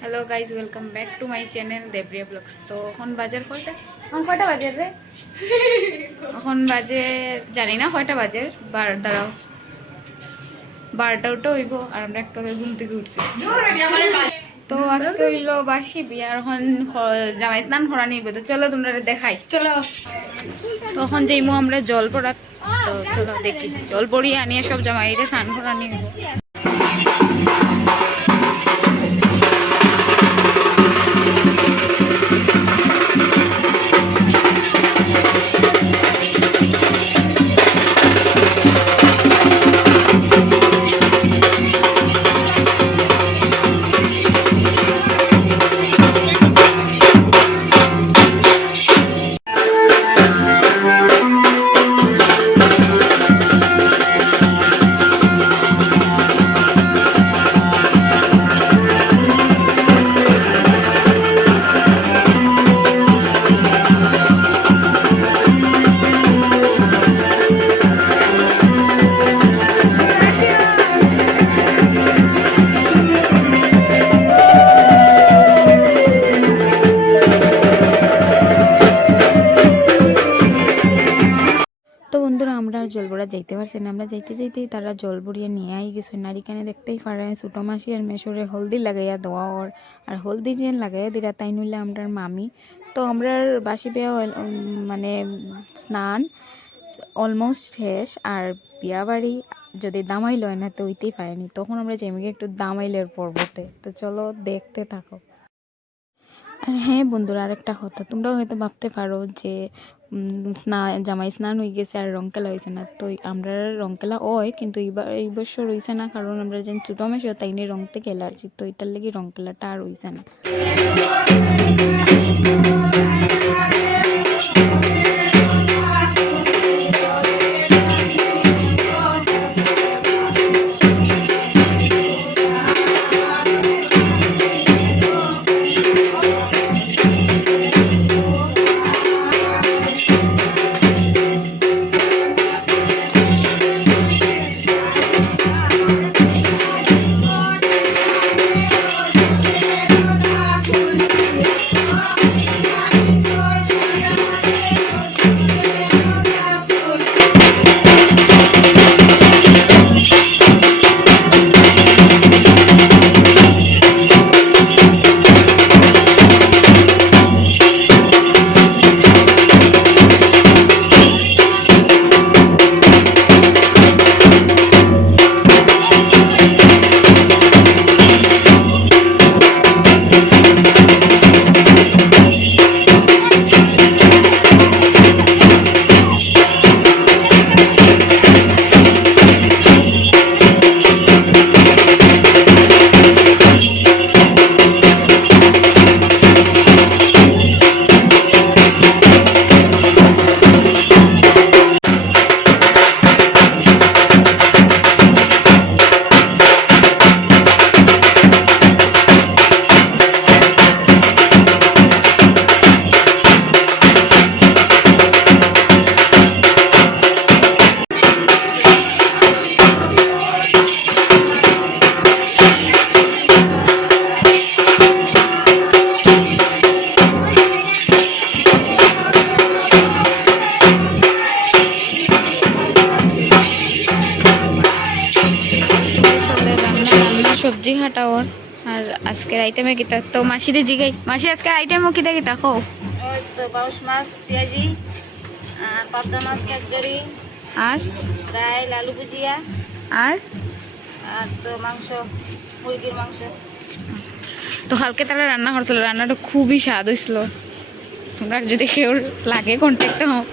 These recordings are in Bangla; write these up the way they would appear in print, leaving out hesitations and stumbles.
Hello guys, welcome back to my channel Deoria blogs. তো এখন বাজার কয়টা বাজে রে? এখন বাজে জানি না কয়টা বাজে, দাঁড়াও 12টা উঠে হইব। আর আমরা একটু আগে ঘুম থেকে উঠছি। তো আজকে হইলো বাসি বিয়া, এখন জামাই স্নান করা নিব। তো চলো তোমরা দেখাই, চলো। তখন যাইমু আমরা জল পড়া। তো চলো দেখি, জল পড়িয়ে আনিয়ে সব জামাইরে স্নান করা নিয়ে। তো বন্ধুরা, আমরা আর জলবড়া যাইতে পারছি না। আমরা যাইতে যাইতেই তারা জল ভরিয়ে নিয়ে আই গেছে। নারিকানে দেখতেই পারেন ছোটো মাসি আর মেশরে হলদি লাগাইয়া দেওয়া ওর, আর হলদি যে লাগাইয়া দিরা তাই নইলে আমরার মামি। তো আমরা বাসি বিয়া মানে স্নান অলমোস্ট শেষ। আর বিয়া বাড়ি যদি দামাইল হয় না তো ওইতেই পারেনি। তখন আমরা যেমিকে একটু দামাইলের পর্বতে। তো চলো দেখতে থাকো। আর হ্যাঁ বন্ধুরা, আরেকটা কথা, তোমরাও হয়তো ভাবতে পারো যে জামাই স্নান হয়ে গেছে আর রংকেলা হয়েছে না। তো আমরা রংকেলা হয়, কিন্তু এই বছর হয়েছে না, কারণ আমরা যে ছোটো মেশো তাই নিয়ে রং থেকে অ্যালার্জি। তো এটার লেগে রংকেলাটা আর হয়েছে না। সবজি হাঁটা ওর। আর আজকের আইটেমে কিতা তো মাসিরে জিগাই, মাসি আজকের আইটেমও কিতা কিতা খাও? তো বাউশ মাছ পেঁয়াজি, পাবদা মাছ কাকজরি, আর ডাইল আলু ভুজিয়া, আর আর তো মাংস, মুরগির মাংস। তো হালকা তারা রান্না করছিল, রান্নাটা খুবই স্বাদ হয়েছিল। তোমরা যদি কেউ লাগে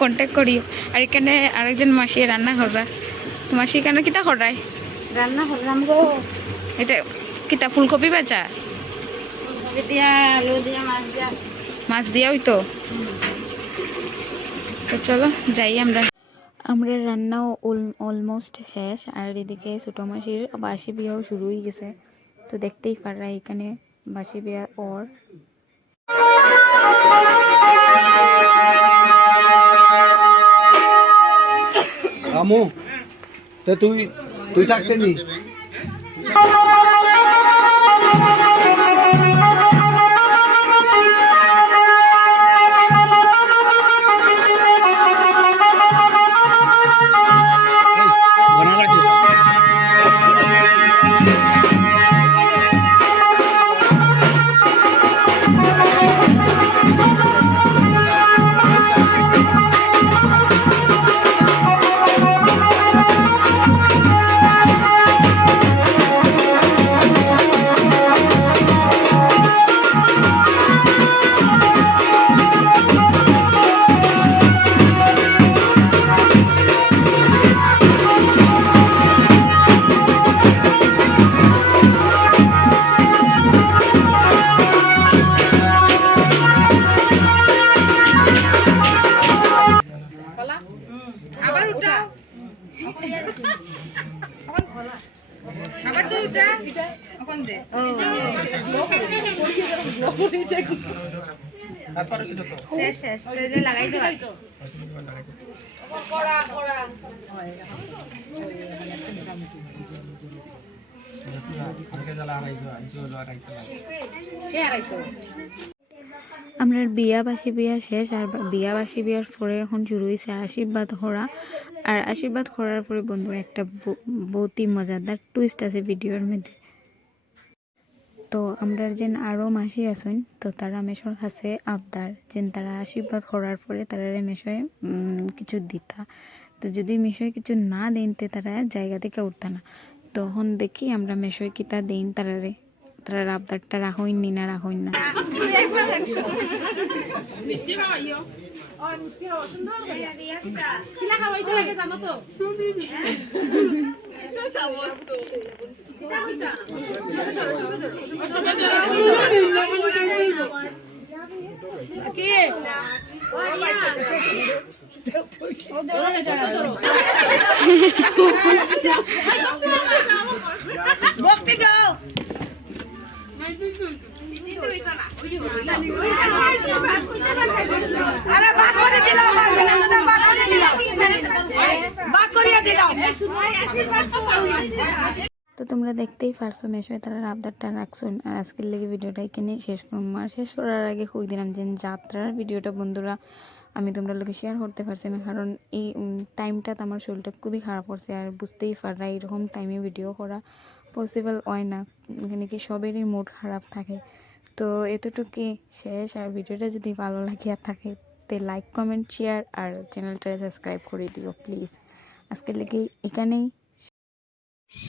কন্ট্যাক্ট করিও। আর এখানে আরেকজন মাসি রান্না করা। তো মাসি এখানে কিতা করায়? রান্না করলাম গো, এটা কিতা ফুলকপি বাচা? ফুলকপি দিয়া, আলু দিয়া, মাছ দিয়া হইতো। তো চলো যাই আমরা। আমরা রান্নাও অলমোস্ট শেষ। আর এদিকে ছোটো মাসির বাসি বিয়াও শুরু হয়ে গেছে। তো দেখতেই পারা এখানে বাসি বিয়া ওর। আমু তো তুই থাকতে নি শেষ শেষ তেলে লাগাই দেবা আমরা বিয়াবাসী বিয়া শেষ আর বিয়াবাসী বিয়ার পরে এখন শুরু হয়েছে আশীর্বাদ করা আর আশীর্বাদ করার পরে বন্ধুরা একটা বহুতই মজাদার টুইস্ট আছে ভিডিওর মধ্যে। তো আমরা যেন আরও মাসি আছেন তো তারা মেশোর কাছে আবদার যেন তারা আশীর্বাদ করার পরে তারা মেশোয় কিছু দিতা, তো যদি মেশোয় কিছু না দিনতে তারা জায়গা থেকে উঠতা না। তখন দেখি আমরা মেশোয় কিতা দিন তারারে, তারা আবদারটা রাখইন নি না রাখইন না। ভক্তি গাও আরে বাদ করে দিলাম বাদ করে দিলাম বাদ করিয়া দিলাম। তো তোমরা দেখতেই পারছো মেশোয় তারা আবদারটা রাখছুন। আর আজকের লেগে ভিডিওটা এখানে শেষ করবো। আর শেষ করার আগে খুঁজ দিলাম যে যাত্রার ভিডিওটা বন্ধুরা আমি তোমরা লোকে শেয়ার করতে পারছি না, কারণ এই টাইমটা আমার শরীরটা খুবই খারাপ করছে। আর বুঝতেই পারা এরকম টাইমে ভিডিও করা পসিবল হয় না, এখানে কি সবেরই মুড খারাপ থাকে। তো এতটুকুই শেষ। আর ভিডিওটা যদি ভালো লাগিয়া থাকে তে লাইক কমেন্ট শেয়ার আর চ্যানেলটা সাবস্ক্রাইব করে দিও প্লিজ। আজকের লেগে এখানেই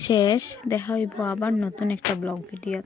শেষ, দেখা হইব আবার নতুন একটা ব্লগ ভিডিও।